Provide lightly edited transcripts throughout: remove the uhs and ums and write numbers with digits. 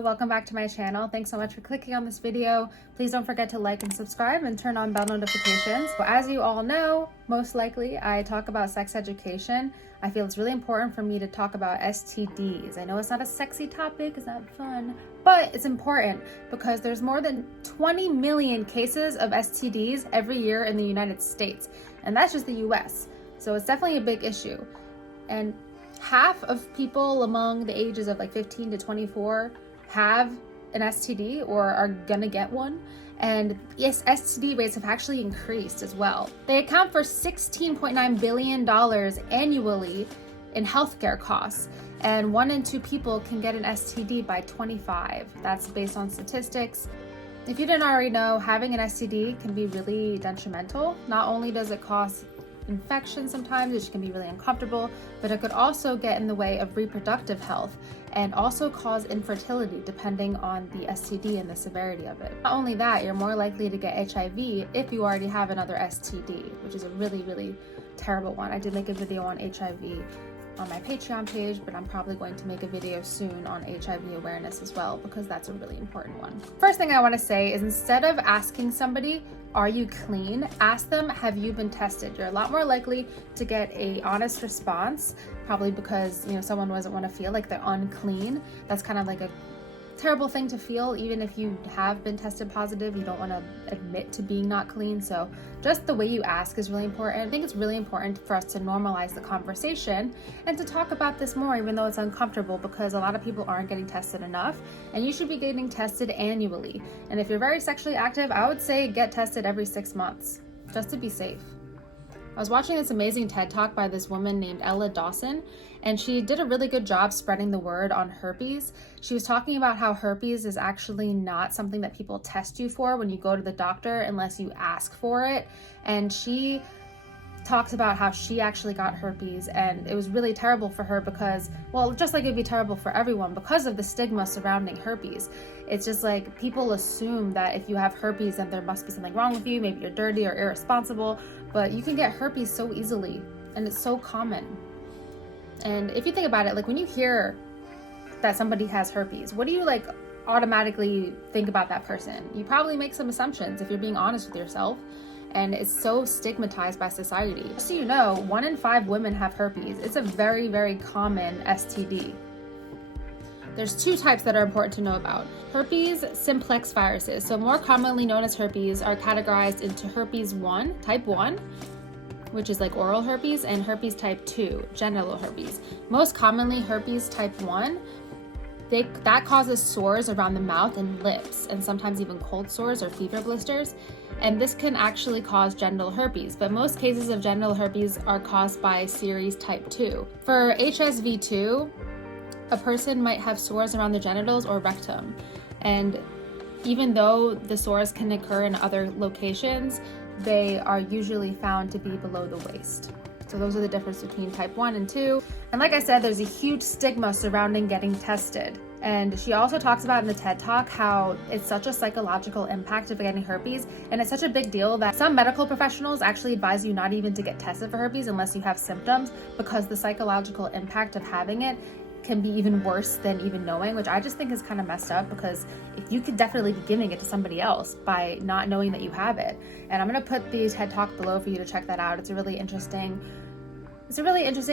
Hello, welcome back to my channel. Thanks so much for clicking on this video. Please don't forget to like and subscribe and turn on bell notifications. So as you all know, most likely I talk about sex education. I feel it's really important for me to talk about STDs. I know it's not a sexy topic, it's not fun, but it's important because there's more than 20 million cases of STDs every year in the United States, and that's just the US. So it's definitely a big issue. And half of people among the ages of like 15 to 24 have an STD or are gonna get one. And yes, STD rates have actually increased as well. They account for $16.9 billion annually in healthcare costs. And 1 in 2 people can get an STD by 25. That's based on statistics. If you didn't already know, having an STD can be really detrimental. Not only does it cause infection sometimes, which can be really uncomfortable, but it could also get in the way of reproductive health and also cause infertility depending on the STD and the severity of it. Not only that, you're more likely to get HIV if you already have another STD, which is a really, really terrible one. I did make a video on HIV on my Patreon page, but I'm probably going to make a video soon on HIV awareness as well because that's a really important one. First thing I want to say is instead of asking somebody, are you clean? Ask them, have you been tested? You're a lot more likely to get an honest response, probably because, someone doesn't want to feel like they're unclean. That's kind of like a terrible thing to feel. Even if you have been tested positive, you don't want to admit to being not clean. So just the way you ask is really important. I think it's really important for us to normalize the conversation and to talk about this more, even though it's uncomfortable, because a lot of people aren't getting tested enough, and you should be getting tested annually. And if you're very sexually active, I would say get tested every 6 months just to be safe. I was watching this amazing TED Talk by this woman named Ella Dawson, and she did a really good job spreading the word on herpes. She was talking about how herpes is actually not something that people test you for when you go to the doctor unless you ask for it. And she talks about how she actually got herpes, and it was really terrible for her because, well, just like it'd be terrible for everyone because of the stigma surrounding herpes. It's just like people assume that if you have herpes then there must be something wrong with you, maybe you're dirty or irresponsible, but you can get herpes so easily and it's so common. And if you think about it, like when you hear that somebody has herpes, what do you automatically think about that person? You probably make some assumptions if you're being honest with yourself. And it's so stigmatized by society. Just so you know, 1 in 5 women have herpes. It's a very, very common STD. There's 2 types that are important to know about. Herpes simplex viruses, so more commonly known as herpes, are categorized into herpes 1, type 1, which is like oral herpes, and herpes type 2, genital herpes. Most commonly, herpes type 1, that causes sores around the mouth and lips, and sometimes even cold sores or fever blisters. And this can actually cause genital herpes, but most cases of genital herpes are caused by series type 2. For HSV2, a person might have sores around the genitals or rectum. And even though the sores can occur in other locations, they are usually found to be below the waist. So those are the difference between type 1 and 2. And like I said, there's a huge stigma surrounding getting tested. And she also talks about in the TED Talk how it's such a psychological impact of getting herpes, and it's such a big deal that some medical professionals actually advise you not even to get tested for herpes unless you have symptoms, because the psychological impact of having it can be even worse than even knowing, which I just think is kind of messed up, because if you could definitely be giving it to somebody else by not knowing that you have it. And I'm going to put the TED Talk below for you to check that out. It's a really interesting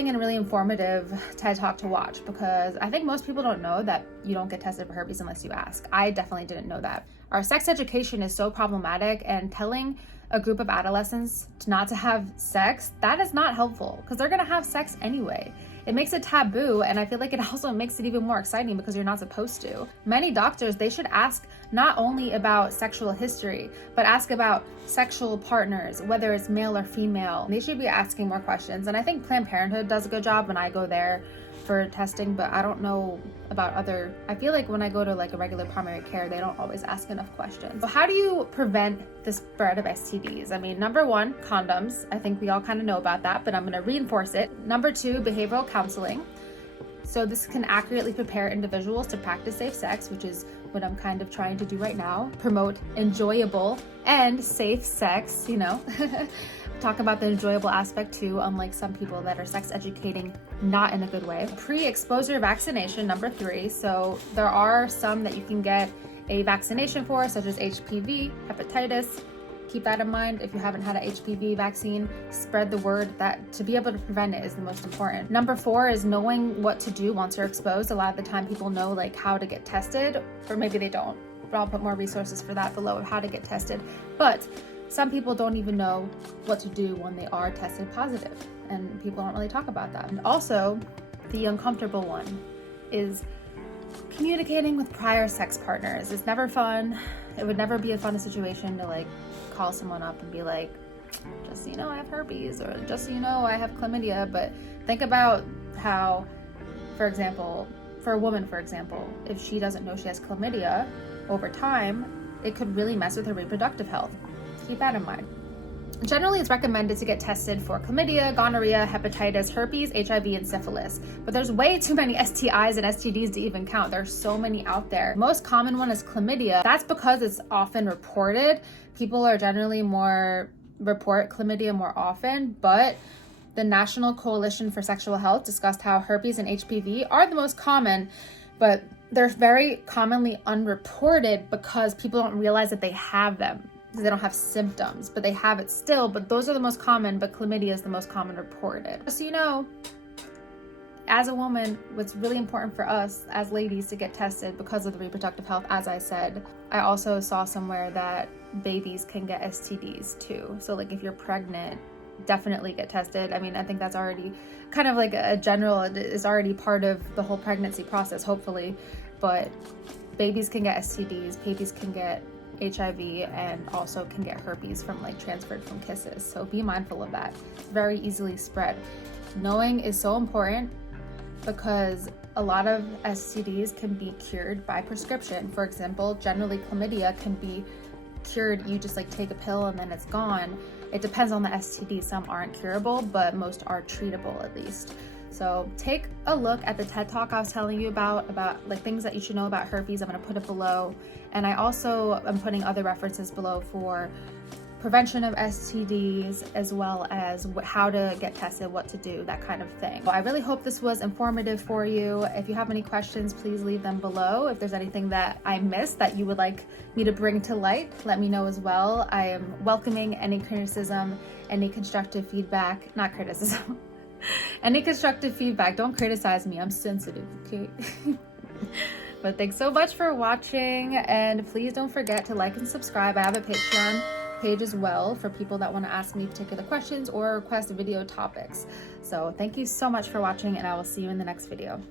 and really informative TED Talk to watch, because I think most people don't know that you don't get tested for herpes unless you ask. I definitely didn't know that. Our sex education is so problematic, and telling a group of adolescents not to have sex, that is not helpful, because they're gonna have sex anyway. It makes it taboo, and I feel like it also makes it even more exciting because you're not supposed to. Many doctors, they should ask not only about sexual history, but ask about sexual partners, whether it's male or female. They should be asking more questions, and I think Planned Parenthood does a good job when I go there for testing, but I don't know about I feel like when I go to a regular primary care, they don't always ask enough questions. So how do you prevent the spread of STDs? I mean, number 1, condoms. I think we all kind of know about that, but I'm going to reinforce it. Number 2, behavioral counseling. So this can accurately prepare individuals to practice safe sex, which is what I'm kind of trying to do right now. Promote enjoyable and safe sex, Talk about the enjoyable aspect too, unlike some people that are sex educating not in a good way. Pre-exposure vaccination, number 3. So there are some that you can get a vaccination for, such as HPV, hepatitis. Keep that in mind. If you haven't had an HPV vaccine, spread the word. That to be able to prevent it is the most important. Number 4 is knowing what to do once you're exposed. A lot of the time people know like how to get tested, or maybe they don't, but I'll put more resources for that below of how to get tested. But some people don't even know what to do when they are tested positive, and people don't really talk about that. And also, the uncomfortable one is communicating with prior sex partners. It's never fun. It would never be a fun situation to like call someone up and be like, just so you know I have herpes, or just so you know I have chlamydia. But think about how, for example, for a woman, for example, if she doesn't know she has chlamydia, over time, it could really mess with her reproductive health. Keep that in mind. Generally, it's recommended to get tested for chlamydia, gonorrhea, hepatitis, herpes, HIV, and syphilis. But there's way too many STIs and STDs to even count. There's so many out there. Most common one is chlamydia. That's because it's often reported. People are generally report chlamydia more often, but the National Coalition for Sexual Health discussed how herpes and HPV are the most common, but they're very commonly unreported because people don't realize that they have them. They don't have symptoms, but they have it still. But those are the most common, but chlamydia is the most common reported. Just so you know, as a woman, what's really important for us as ladies to get tested because of the reproductive health, as I said. I also saw somewhere that babies can get STDs too. So like if you're pregnant, definitely get tested. I mean, I think that's already kind of like a general, is already part of the whole pregnancy process, hopefully. But babies can get STDs, babies can get HIV, and also can get herpes from like transferred from kisses. So be mindful of that. It's very easily spread. Knowing is so important because a lot of STDs can be cured by prescription. For example, generally chlamydia can be cured. You just like take a pill and then it's gone. It depends on the STD. Some aren't curable, but most are treatable at least. So take a look at the TED Talk I was telling you about like things that you should know about herpes. I'm going to put it below. And I also am putting other references below for prevention of STDs, as well as how to get tested, what to do, that kind of thing. Well, I really hope this was informative for you. If you have any questions, please leave them below. If there's anything that I missed that you would like me to bring to light, let me know as well. I am welcoming any criticism, any constructive feedback, not criticism. Any constructive feedback. Don't criticize me. I'm sensitive, okay? But thanks so much for watching, and please don't forget to like and subscribe. I have a Patreon page as well for people that want to ask me particular questions or request video topics. So thank you so much for watching, and I will see you in the next video.